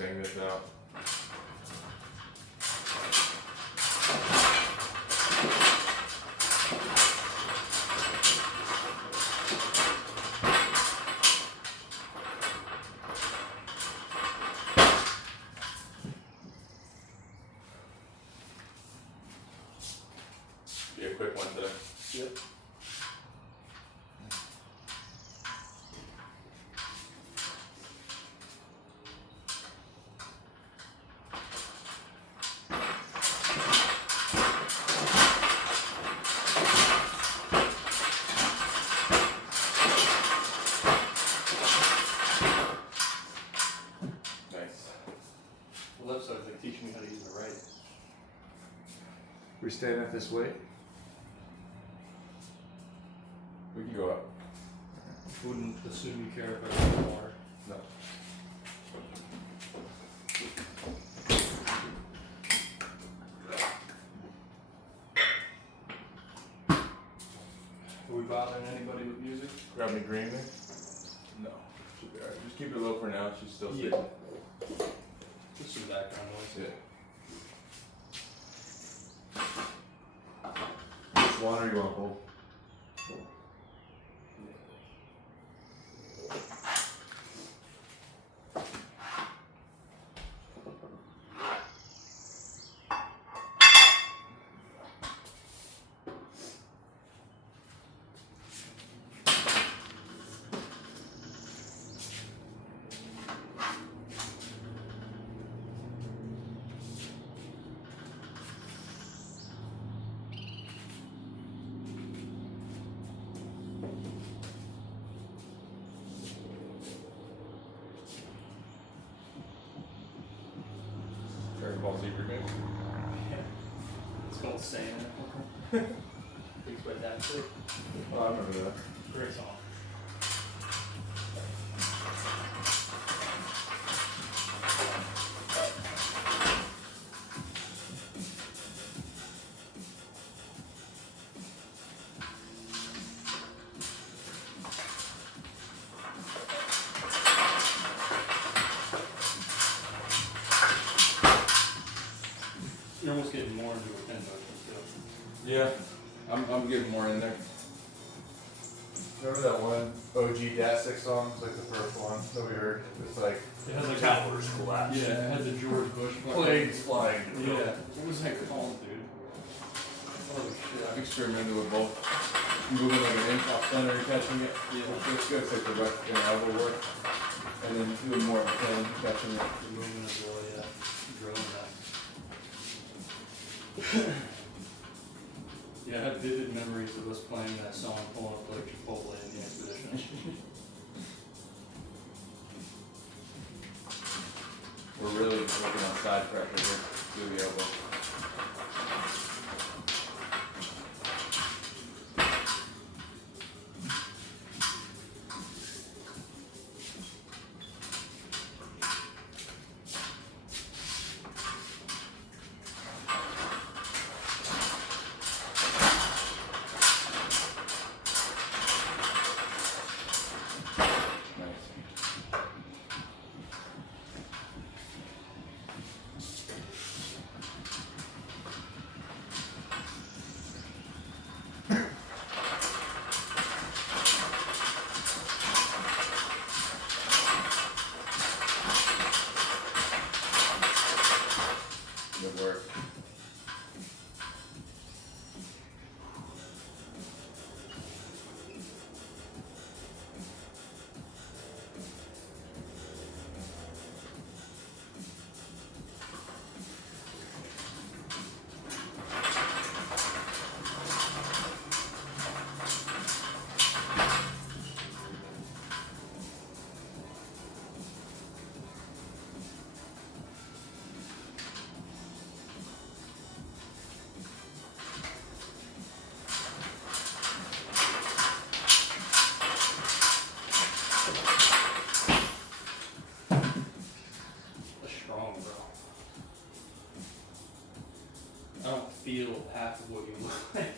bang this out. Be a quick one today. Yep. Nice. The left side's like teaching me how to use the right. We staying at this weight? We can go up. Wouldn't assume you care if I drink water. No. Are we bothering anybody with music? Grab me green there? No. Should be alright. Just keep it low for now. She's still Yeah. sleeping. Just some background noise. Yeah. Which one are you on both? Dragon Ball Z remake. It's called Sand. Thinks by that too. Oh, I remember that. Great song. You're almost getting more into a pin too. Yeah. I'm getting more in there. Remember that one OG Dat6 song? It's like the first one that we heard. It's like It has like towers collapse. Yeah, it had the George Bush Planes flying. Yeah. What was that called, dude? Holy shit. I've experimented with both. Moving like an inch off center and catching it. Yeah. It's good. It's like the left and elbow work. And then doing more of a pin, catching it. The movement as well, yeah. Drilling that. Yeah, I have vivid memories of us playing that song, pulling up like Chipotle in the expedition. We're really working on side pressure here. Do the elbow. Good work. That's strong, bro. I don't feel half of what you look like.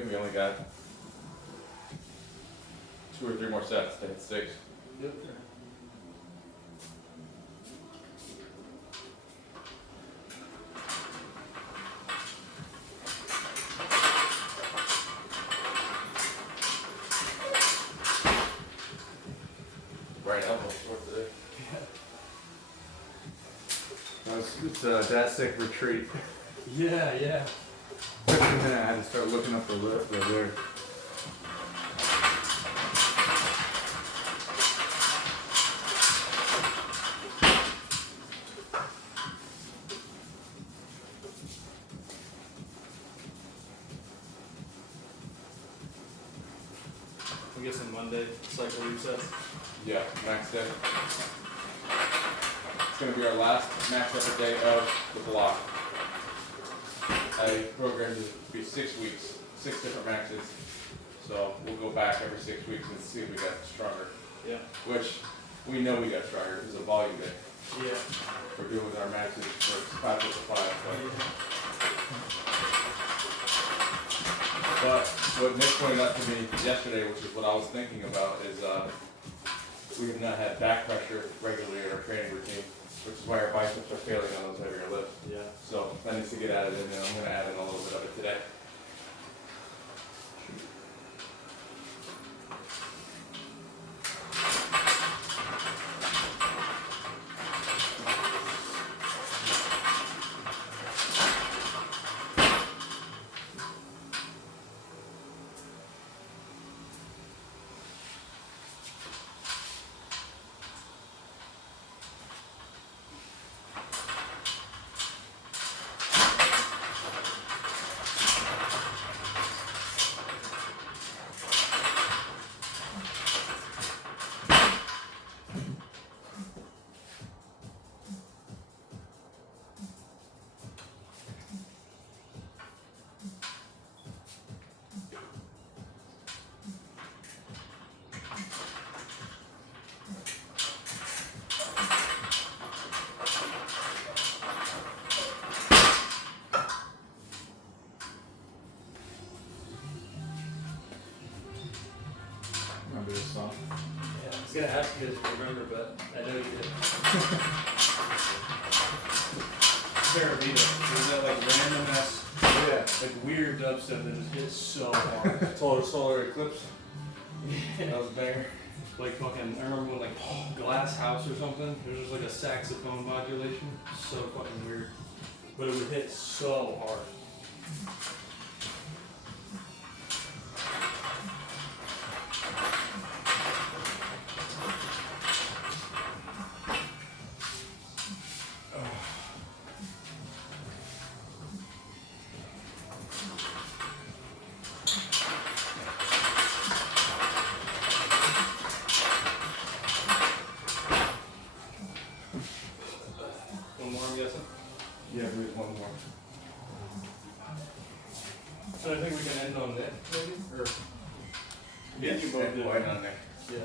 think we only got 2 or 3 more sets. They had 6. Yep. Right elbow short today. It's Dat Sick Retreat. Yeah, yeah. I had to start looking up the lyrics. I'm guessing Monday, cycle resets. Yeah, max day. It's gonna be our last max effort day of the block. I programmed it to be 6 weeks, 6 different maxes. So we'll go back every 6 weeks and see if we got stronger. Yeah. Which we know we got stronger. It's a volume day. Yeah. We're doing our maxes for 5 to 5. But what Nick pointed out to me yesterday, which is what I was thinking about, is we have not had back pressure regularly in our training routine, which is why our biceps are failing on those heavier lifts. Yeah. So that needs to get added in, and I'm going to add in a little bit of it today. Remember this song? Yeah. I was gonna ask you guys if you remember, but I know you did. Paravita. There's that like random ass, Yeah. like weird dubstep that just hits so hard. Total solar eclipse. Yeah. That was a banger. Like fucking, I remember when like Glass House or something, there's just like a saxophone modulation. So fucking weird. But it would hit so hard. One more, I'm guessing. Yeah, we have one more. So I think we can end on that, maybe? Or Yes, you both did. right on there. yeah.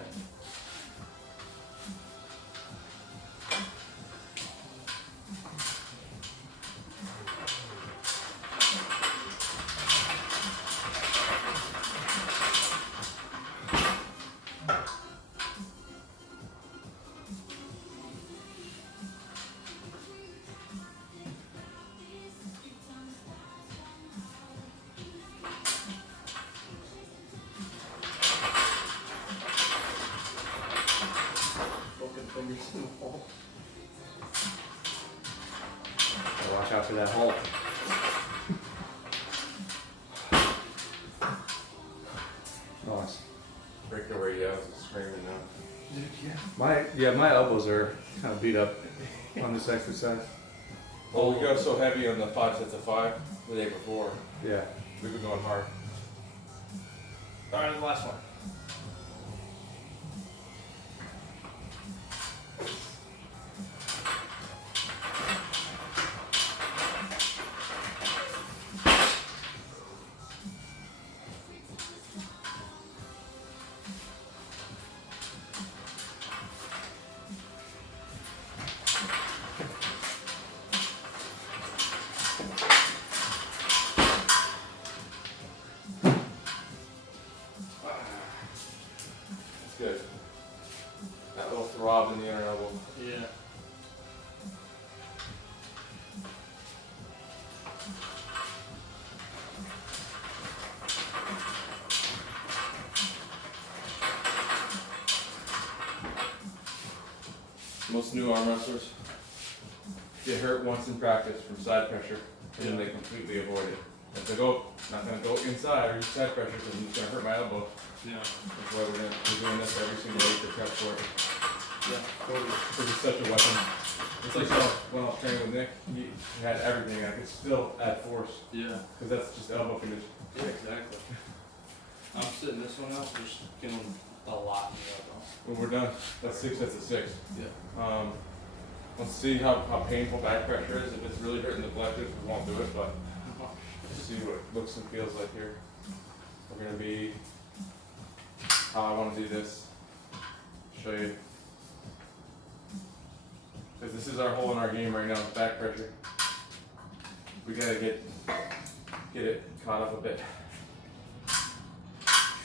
Fucking fingers in the hole. Watch out for that hole. Nice. Break the radios and screaming now. My elbows are kind of beat up on this exercise. Well, we got so heavy on the 5 sets of 5 the day before. Yeah. We've been going hard. Alright, the last one. Most new arm wrestlers get hurt once in practice from side pressure, and then they completely avoid it. If they go, not gonna go inside or use side pressure because it's gonna hurt my elbow. Yeah. That's why we're doing this every single week to prep for it. Yeah. Totally. Because it's such a weapon. It's like when I was training with Nick, he had everything. I could still add force Yeah. because that's just elbow condition. Yeah, exactly. I'm sitting this one out, just feeling a lot in the elbow. When we're done, that's 6 sets of 6. Yeah. Let's see how painful back pressure is. If it's really hurting the collective, we won't do it, but let's see what it looks and feels like here. We're gonna be how I wanna do this. Show you. Because this is our hole in our game right now, is back pressure. We gotta get it caught up a bit.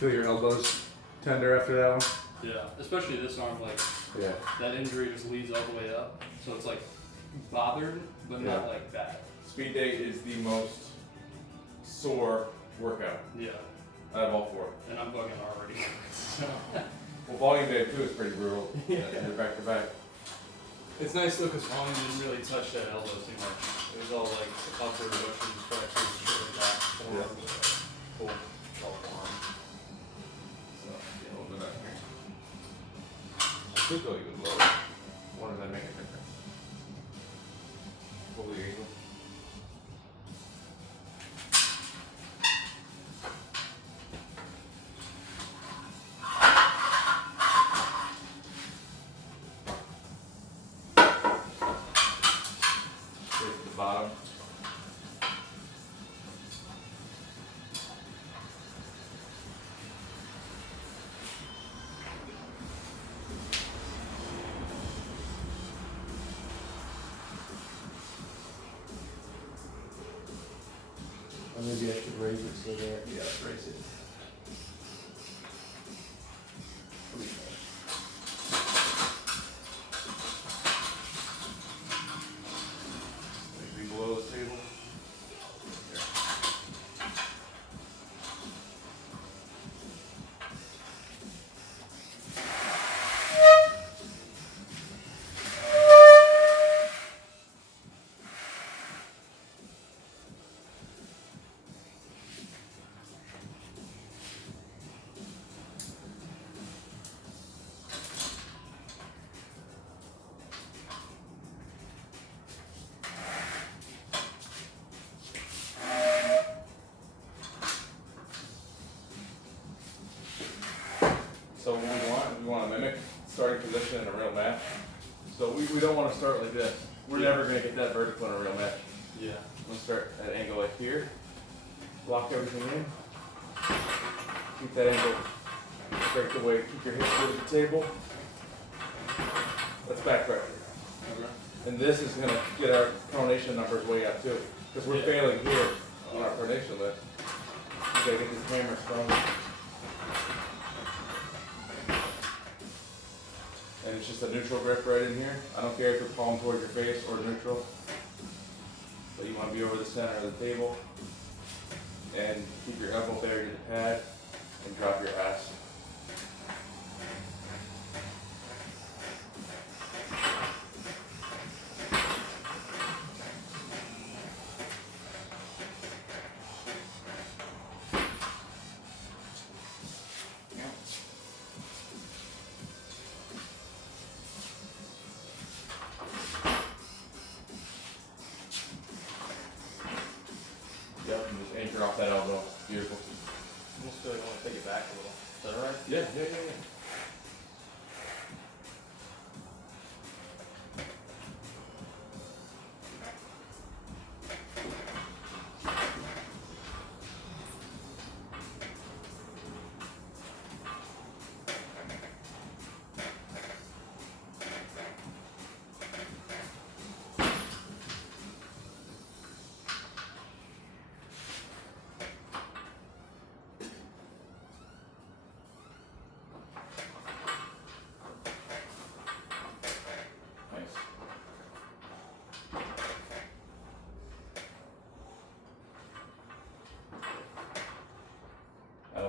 Feel your elbows tender after that one? Yeah. Especially this arm, like Yeah. that injury just leads all the way up, so it's like bothered, but not Yeah. like bad. Speed day is the most sore workout Yeah. out of all 4. And I'm bugging already. So. Well, volume day too is pretty brutal. Yeah. You're back to back. It's nice though, because volume didn't really touch that elbow too much. It was all like upward motions, flexors, shit like that. Forearm, pull, all forearm. So, yeah, we'll do that here. I could go even lower. What does that make a difference? Pull the angle. Straight to the bottom. Or maybe I should raise it so that. Yeah, let's raise it. Maybe below the table. There. So what we want to mimic starting position in a real match. So we don't want to start like this. We're never going to get that vertical in a real match. Yeah. Let's start at an angle like here. Lock everything in. Keep that angle straight away. Keep your hips to the table. That's back pressure. Okay. And this is going to get our pronation numbers way up too. Because we're Yeah. failing here on our pronation lift. We gotta get this hammer stronger. And it's just a neutral grip right in here. I don't care if you're palm towards your face or neutral. But you want to be over the center of the table. And keep your elbow buried in the pad and drop your ass. Yep, and just anchor off that elbow. Beautiful. Almost feel like I want to take it back a little. Is that alright? Yeah.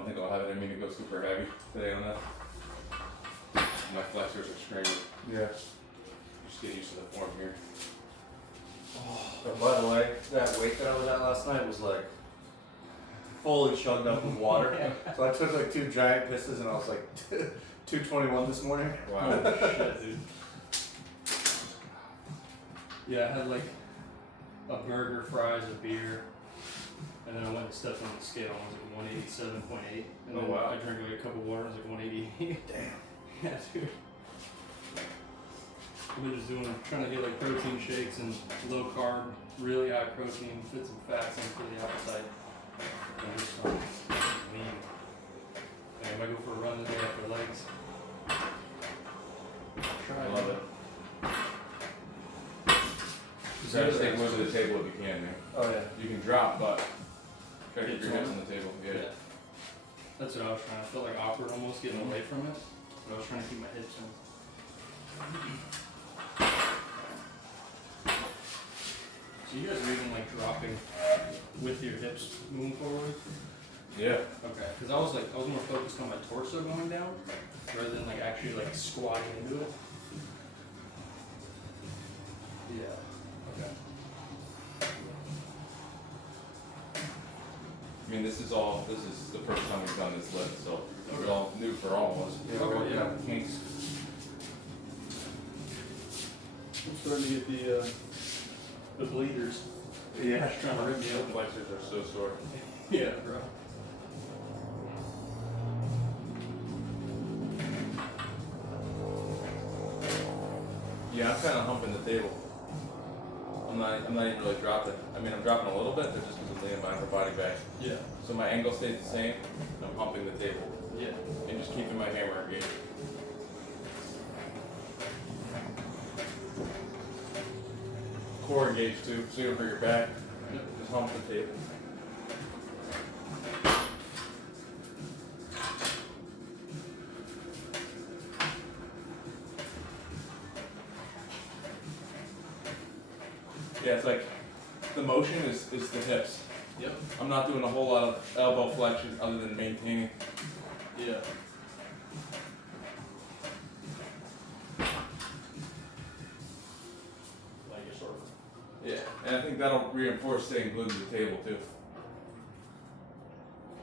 don't think I'll have it in me to go super heavy today on that. My flexors are straining. Yeah. Just get used to the form here. But by the way, that weight that I was at last night was like fully chugged up with water. So I took like 2 giant pisses and I was like 221 this morning. Oh shit, dude. Yeah, I had like a burger, fries, a beer, and then I went and stepped on the scale. I was like 187.8, and Oh, then wow. I drank like a cup of water. I was like 188. Damn. Yeah, dude. We're just trying to get like protein shakes and low carb, really high protein, fit some fats in for the appetite. And just lean. And I might go for a run today after legs. Try I love it. You gotta stay close to the table if you can, man. Oh yeah. You can drop, but try to keep Get your hips to on the table. Yeah. That's what I was trying. I felt like awkward almost getting away from it, but I was trying to keep my hips in. So you guys are even like dropping with your hips moving forward? Yeah. Okay, because I was more focused on my torso going down rather than like actually like squatting into it. Yeah. Okay. I mean, this is the first time we've done this lift, so it's all new for all of us. Yeah, We're okay, working yeah. out the kinks. I'm starting to get the bleeders. Yeah. Just trying to rip me The open. flexors are so sore. Yeah, bro. Yeah, I'm kind of humping the table. I'm not even really dropping. I mean, I'm dropping a little bit, but just because I'm leaning my upper body back. Yeah. So my angle stays the same, and I'm humping the table. Yeah. And just keeping my hammer engaged. Core engaged too, so you don't hurt your back. Yep. Just hump the table. Yeah, it's like the motion is the hips. Yep. I'm not doing a whole lot of elbow flexion other than maintaining. Yeah. Like you're sort of. Yeah, and I think that'll reinforce staying glued to the table too.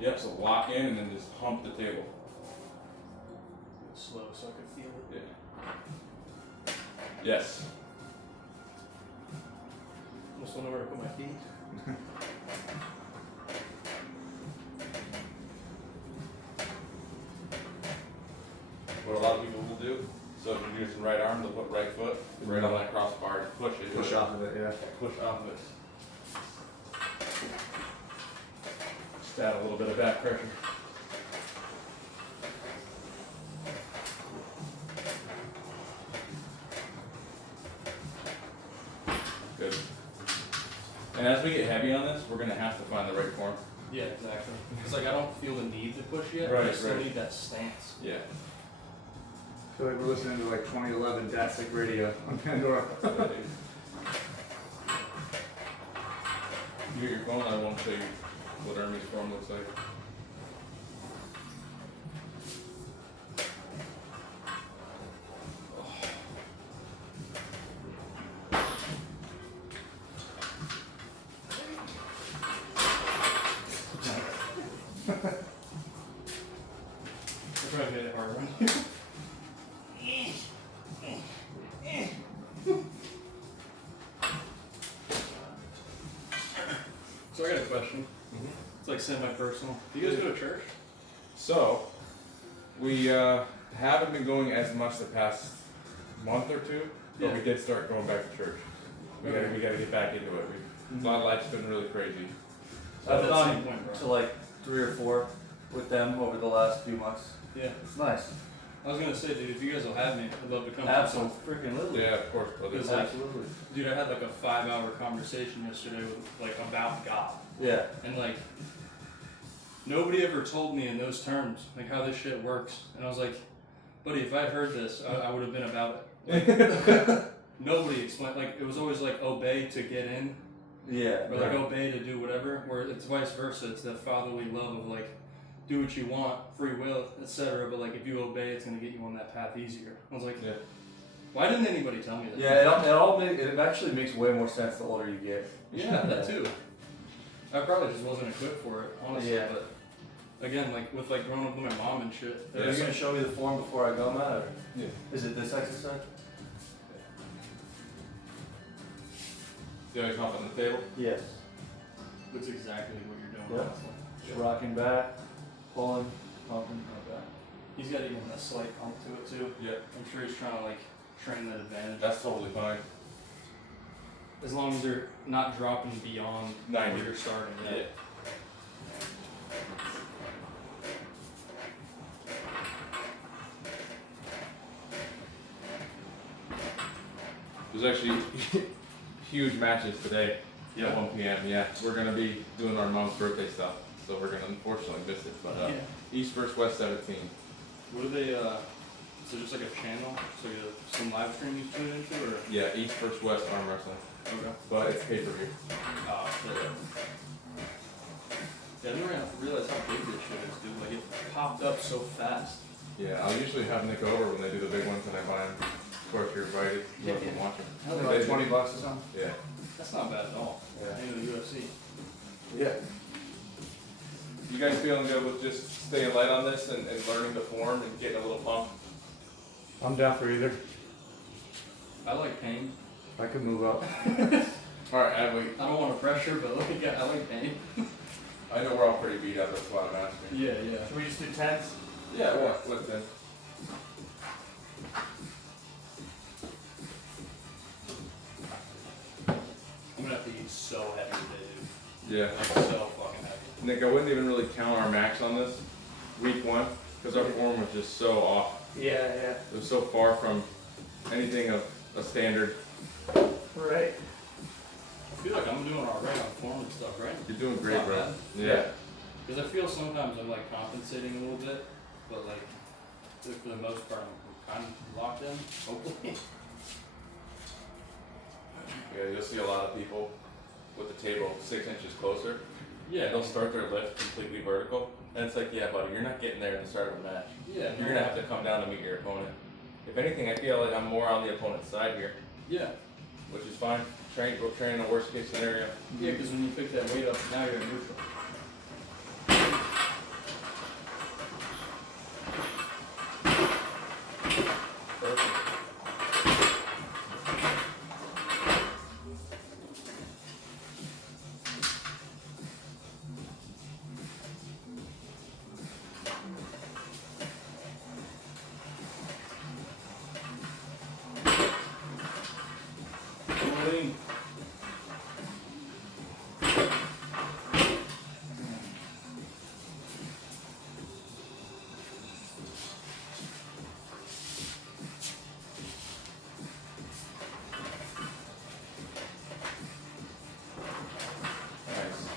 Yep, so lock in and then just hump the table. Slow so I can feel it. Yeah. Yes. Almost don't know where to put my feet. What a lot of people will do. So if you're using right arm, they'll put right foot right on that crossbar and push it. Push off of it, yeah. Push off of it. Just add a little bit of back pressure. Good. And as we get heavy on this, we're gonna have to find the right form. Yeah, exactly. It's like I don't feel the need to push yet. Right, I still right. need that stance. Yeah. I feel like we're listening to like 2011 DASIC radio on Pandora. You get your phone, I won't show you what Ermy's form looks like. I probably made it hard on you. So I got a question. It's like semi-personal. Do you guys go to church? So, we haven't been going as much the past month or two, but Yeah. we did start going back to church. We gotta get back into it. My life's been really crazy. I've At the gone same point, bro. to like 3 or 4 with them over the last few months. Yeah. It's nice. I was gonna say, dude, if you guys will have me, I'd love to come. Absolutely. Freaking Yeah, of course, brother. Because, like, Absolutely. Dude, I had like a 5-hour conversation yesterday with like about God, Yeah. and like nobody ever told me in those terms like how this shit works, and I was like, buddy, if I'd heard this, I would have been about it. Nobody explained. Like it was always like obey to get in, Yeah. or like obey to do whatever. Where it's vice versa. It's that fatherly love of like do what you want, free will, etc. But like if you obey, it's gonna get you on that path easier. I was like, Yeah. why didn't anybody tell me that? Yeah, it actually makes way more sense the older you get. Yeah, that too. I probably just wasn't equipped for it, honestly. Yeah. But again, like with like growing up with my mom and shit. Are you gonna show me the form before I go, Matt? Or Yeah. is it this exercise? See how he's up on the table? Yes. That's exactly what you're doing. Yeah. Honestly. Just rocking back, pulling, pumping, like that. He's got even a slight pump to it too. Yeah. I'm sure he's trying to like train that advantage. That's totally fine. As long as they're not dropping beyond 90. where you're starting. Yeah. There's actually huge matches today at 1 p.m. Yeah, we're gonna be doing our mom's birthday stuff, so we're gonna unfortunately miss it. But Yeah. East vs West 17. What are they? So just like a channel, so you some live stream you tune into, or Yeah, East vs West arm wrestling, okay. but it's pay-per-view. Oh shit. Yeah, I didn't realize how big this shit is, dude. Like it popped up so fast. Yeah, I'll usually have Nick over when they do the big ones, and I buy them. Of course, you're invited. You Yeah, can yeah. watch them. Hell, Like like $20 or something? Yeah. That's not bad at all. Yeah. Into the UFC. Yeah. You guys feeling good with just staying light on this and learning the form and getting a little pump? I'm down for either. I like pain. I could move up. All right, and I don't want to pressure, but like I like pain. I know we're all pretty beat up. That's why I'm asking. Yeah, yeah. Should we just do 10s? Yeah, what's in? I'm gonna have to eat so heavy today, Yeah. dude. Like so fucking heavy. Nick, I wouldn't even really count our max on this week one because our form was just so off. Yeah, yeah. It was so far from anything of a standard. Right. I feel like I'm doing alright on form and stuff, right? You're doing great, Not bro. bad. Yeah. Because I feel sometimes I'm like compensating a little bit, but like for the most part I'm kind of locked in, hopefully. Yeah, you'll see a lot of people with the table 6 inches closer. Yeah, They'll start their lift completely vertical. And it's like, yeah, buddy, you're not getting there at the start of a match. yeah, You're gonna have to come down to meet your opponent. If anything, I feel like I'm more on the opponent's side here, Yeah, which is fine. We'll train a worst case scenario. yeah, because when you pick that weight up, now you're in neutral. Perfect. Clean. Nice.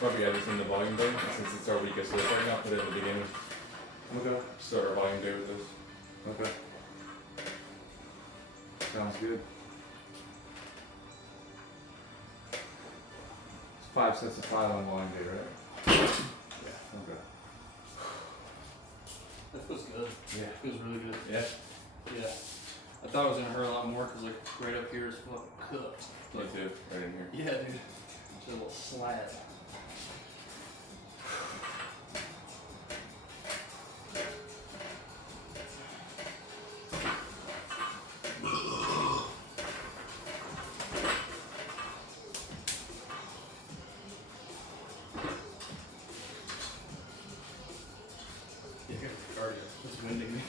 Probably add this in the volume day, since it's our weakest lift right now, put it in the beginning. Okay. Start our volume day with this. Okay. Sounds good. It's 5 sets of 5 on line day, right? Yeah, Okay. that feels good. Yeah. Feels really good. Yeah. Yeah. I thought it was gonna hurt a lot more because like right up here is fucking cooked. Me too, right in here. Yeah, dude. Just a little slat. Yeah, good cardio. It's winding me.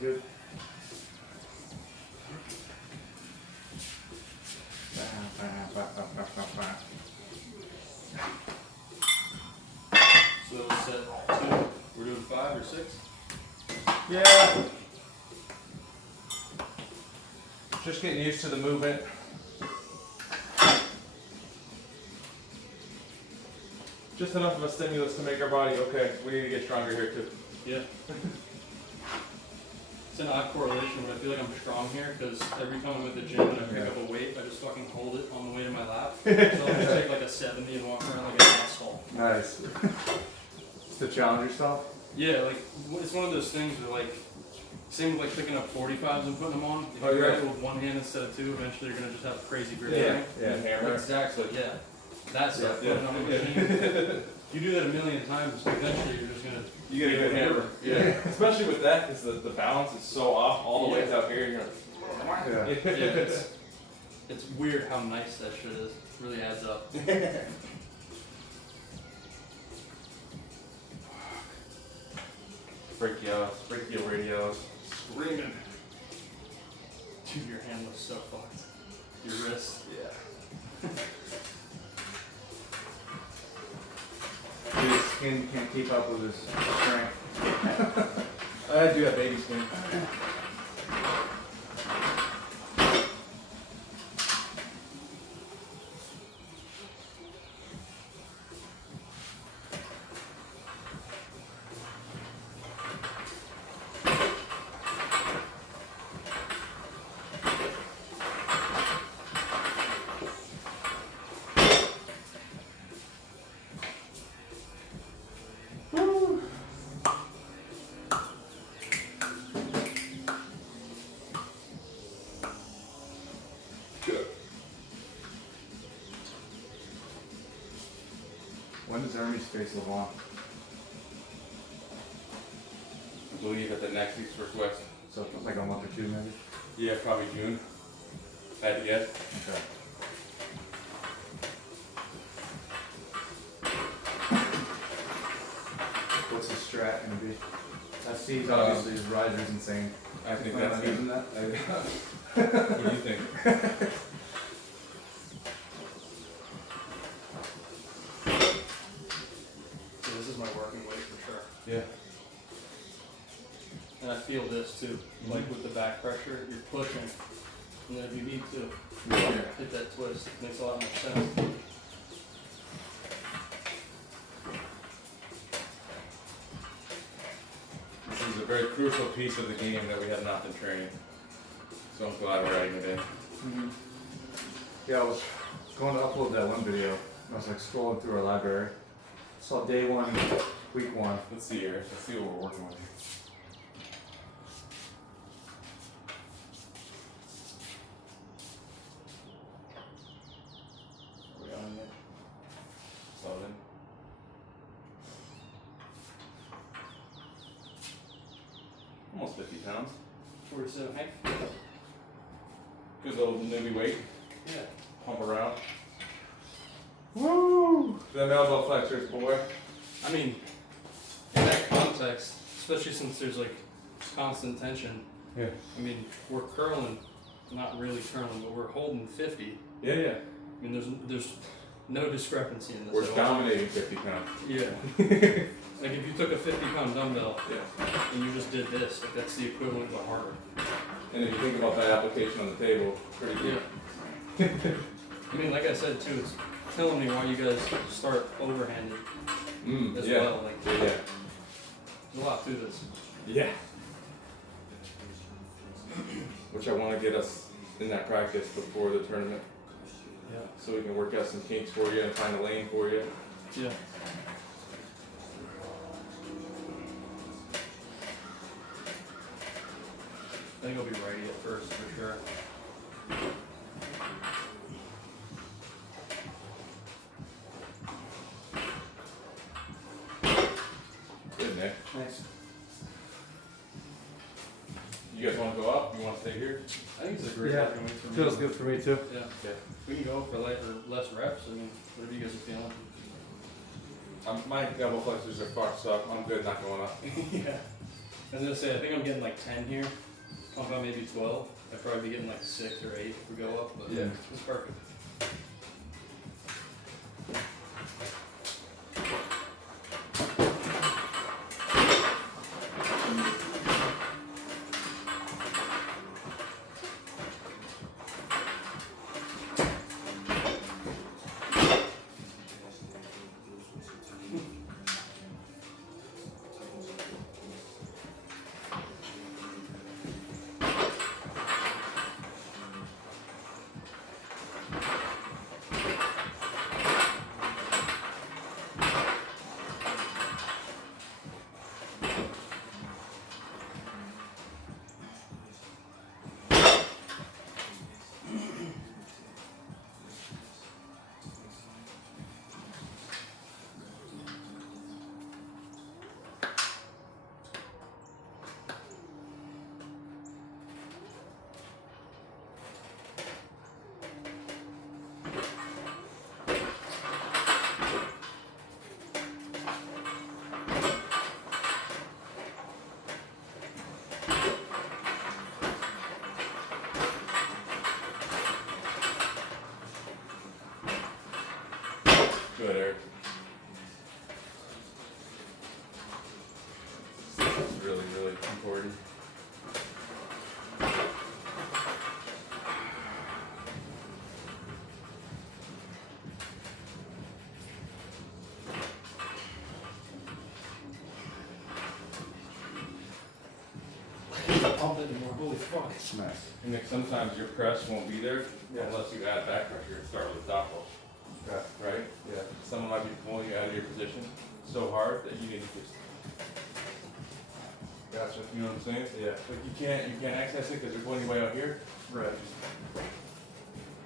good. So set 2. We're doing 5 or 6. Yeah. Just getting used to the movement. Just enough of a stimulus to make our body okay. We need to get stronger here too. Yeah. It's an odd correlation, but I feel like I'm strong here because every time I'm at the gym and I pick up a weight, I just fucking hold it on the way to my lap. So I'll just take like a 70 and walk around like an asshole. Nice. Just to challenge yourself. Yeah, like it's one of those things where like, same with like picking up 45s and putting them on. If Oh, you grab yeah. it with one hand instead of 2, eventually you're gonna just have a crazy grip. Yeah. right? Yeah. Hammer. Exactly. Yeah. That's it. Yeah. Putting on a machine. You do that a million times, eventually you're just gonna. You get a good hammer. Yeah. Especially with that, because the balance is so off all the ways out here. You're Yeah. Yeah, it's weird how nice that shit is. Really adds up. brachial radios. Screaming. Dude, your hand looks so fucked. Your wrist. Yeah. His skin can't keep up with his strength. I do have baby skin. When does Hermes face LeBlanc? I believe at the next East First West. So like a month or 2 maybe? Yeah, probably June. I had to guess. Okay. What's his strat gonna be? I see he's obviously his riser's insane. I think Plan that's on using it. that? What do you think? So this is my working weight for sure. Yeah. And I feel this too. Like with the back pressure, you're pushing. And then if you need to, Yeah. hit that twist. It makes a lot more sense. This is a very crucial piece of the game that we have not been training. So I'm glad we're adding it in. Yeah, I was going to upload that one video. I was like scrolling through our library. Saw day 1, week 1. Let's see here. Let's see what we're working with. Are we on yet? Solid. Almost 50 pounds. 47 height. Good little newbie weight. Yeah. Pump around. Woo! Them elbow flexors, boy. I mean, in that context, especially since there's like constant tension, Yeah. I mean, we're curling, not really curling, but we're holding 50. Yeah, yeah. I mean, there's no discrepancy in this. We're at all. dominating 50 pounds. Yeah. Like if you took a 50-pound dumbbell Yeah. and you just did this, like that's the equivalent of a harder. And if you think about that application on the table, pretty good. Yeah. I mean, like I said too, it's killing me why you guys start overhanded as yeah. well. Like Yeah, yeah. there's a lot to this. Yeah. Which I want to get us in that practice before the tournament, Yeah. so we can work out some kinks for you and find a lane for you. Yeah. I think I'll be righty at first for sure. Good, Nick. Nice. You guys want to go up? You want to stay here? I think it's a great Yeah. working weight for me. Feels good for me too. Yeah. Yeah. We can go for less reps. I mean, whatever you guys are feeling. My elbow flexors are fucked, so I'm good not going up. Yeah. I was gonna say, I think I'm getting like 10 here. Talking about maybe 12. I'd probably be getting like 6 or 8 if we go up, but Yeah. it's perfect. Good, Eric. This is really, really important. Pump it anymore. Holy fuck. Nice. And then sometimes your press won't be there Yeah. unless you add back pressure and start with the top roll, Okay. right? Yeah. Someone might be pulling you out of your position so hard that you need to just, Gotcha. you know what I'm saying? Yeah. Like you can't access it because they're pulling you way out here. Right.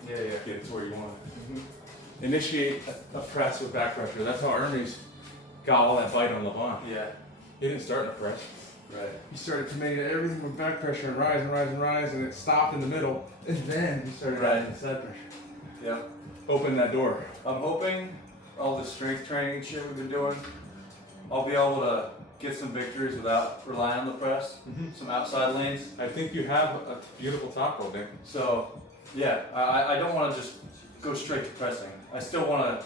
Yeah, yeah. Get it to where you want it. Mm-hmm. Initiate a press with back pressure. That's how Hermes got all that bite on Levant. Yeah. He didn't start in a press. Right. He started committing to everything with back pressure and rise and rise and rise, and it stopped in the middle. And then he started Right. adding the side pressure. Yeah. Open that door. I'm hoping all the strength training and shit we've been doing, I'll be able to get some victories without relying on the press. Some outside lanes. I think you have a beautiful top roll, Nick. So, yeah, I don't want to just go straight to pressing. I still want to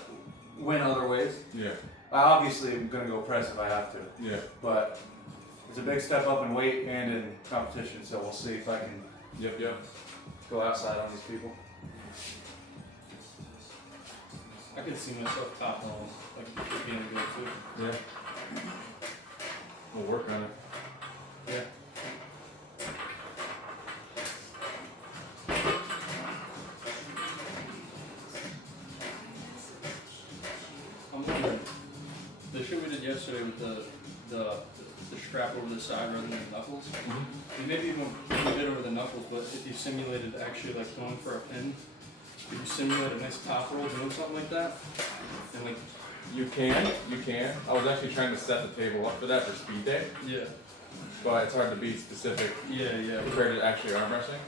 win other ways. Yeah. I obviously am going to go press if I have to, Yeah. but it's a big step up in weight and in competition, so we'll see if I can Yep, yep. go outside on these people. I could see myself top rolling, like being good too. Yeah. We'll work on it. Yeah. I'm wondering, the shit we did yesterday with the strap over the side rather than the knuckles, and maybe even a bit over the knuckles, but if you simulated actually like going for a pin, if you simulate a nice top roll doing something like that, and like, You can. I was actually trying to set the table up for that for speed day, yeah, but it's hard to be specific yeah. compared to actually arm wrestling.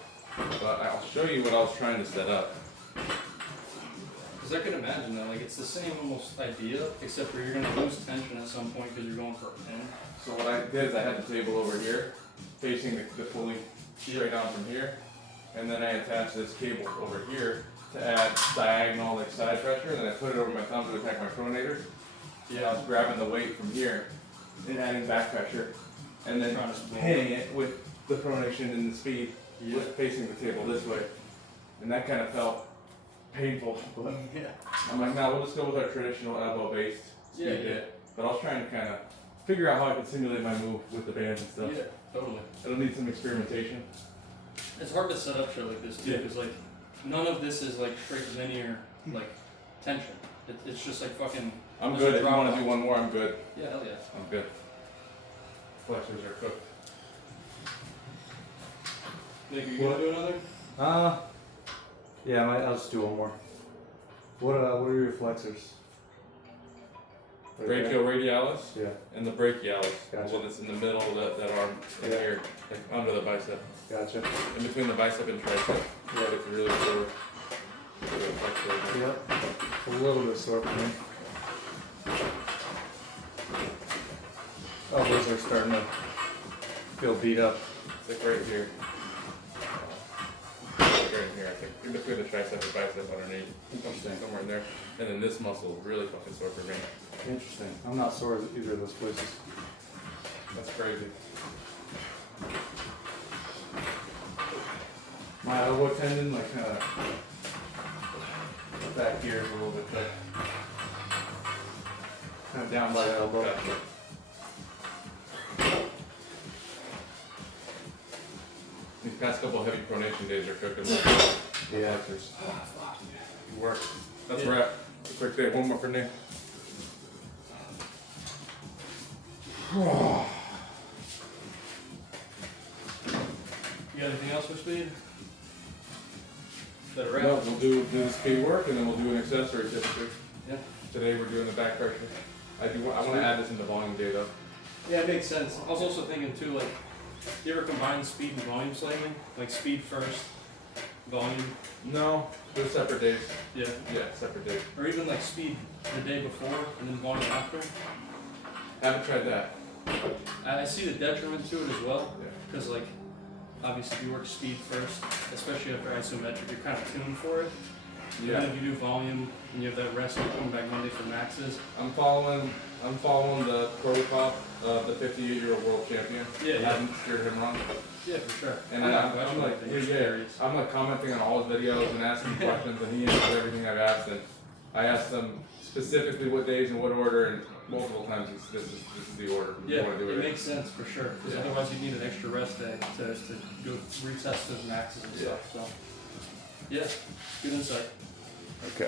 But I'll show you what I was trying to set up. Because I could imagine that, like, it's the same almost idea, except for you're gonna lose tension at some point because you're going for a pin. So what I did is I had the table over here, facing the pulley straight on from here, and then I attached this cable over here to add diagonal like side pressure, and then I put it over my thumb to attack my pronator. Yeah, I was grabbing the weight from here and adding back pressure, and then Trying to split. hitting it with the pronation and the speed, Yeah. with facing the table this way, and that kind of felt painful. But Yeah. I'm like, nah, we'll just go with our traditional elbow-based speed Yeah, hit. But I was trying to kind of figure out how I could simulate my move with the bands and stuff. Yeah, totally. It'll need some experimentation. It's hard to set up shit like this too, Yeah. because like none of this is like straight linear like tension. It's just like fucking. I'm Just good. If you drop want off. to do one more, I'm good. Yeah, hell yeah. I'm good. Flexors are cooked. Nick, are you gonna do another? Yeah, I'll just do one more. What are your flexors? Right there? Brachioradialis Yeah. and the brachialis. Gotcha. The one that's in the middle of that arm in Yeah. here, like under the bicep. Gotcha. In between the bicep and tricep. Yeah. It's really sore. Really flexor. Yep. A little bit sore for me. Oh, those are starting to feel beat up. It's like right here. Like right in here, I think. In between the tricep and bicep underneath. Interesting. Somewhere in there. And then this muscle is really fucking sore for me. Interesting. I'm not sore at either of those places. That's crazy. My elbow tendon, like kind of back here is a little bit thick. Kind of down by the elbow. Gotcha. These past couple heavy pronation days are cooking. Yeah. You work. That's Yeah. a wrap. A quick day. One more for Nick. You got anything else for speed? Is that a wrap? No, we'll do the speed work and then we'll do an accessory typically. Yeah. Today we're doing the back pressure. I want to add this into volume data. Yeah, it makes sense. I was also thinking too, like, you ever combine speed and volume slightly? Like speed first, volume, No, they're separate days. yeah. Yeah, separate days. Or even like speed the day before and then volume after. Haven't tried that. I see the detriment to it as well, Yeah. because like, obviously if you work speed first, especially after isometric, you're kind of tuned for it. And then if you do volume and you have that rest, you're coming back Monday for maxes. I'm following the protocol of the 58-year-old world champion. Yeah, I yeah. haven't steered him wrong. Yeah, for sure. And I'm not I'm questioning like, anything, just yeah, curious. I'm like commenting on all his videos and asking questions, and he answers everything I've asked. And I asked him specifically what days and what order, and multiple times this is the order. You Yeah, want to do it it. makes sense for sure, because Yeah. otherwise you need an extra rest day to go retest those maxes and Yeah. stuff, so. Yeah, good insight.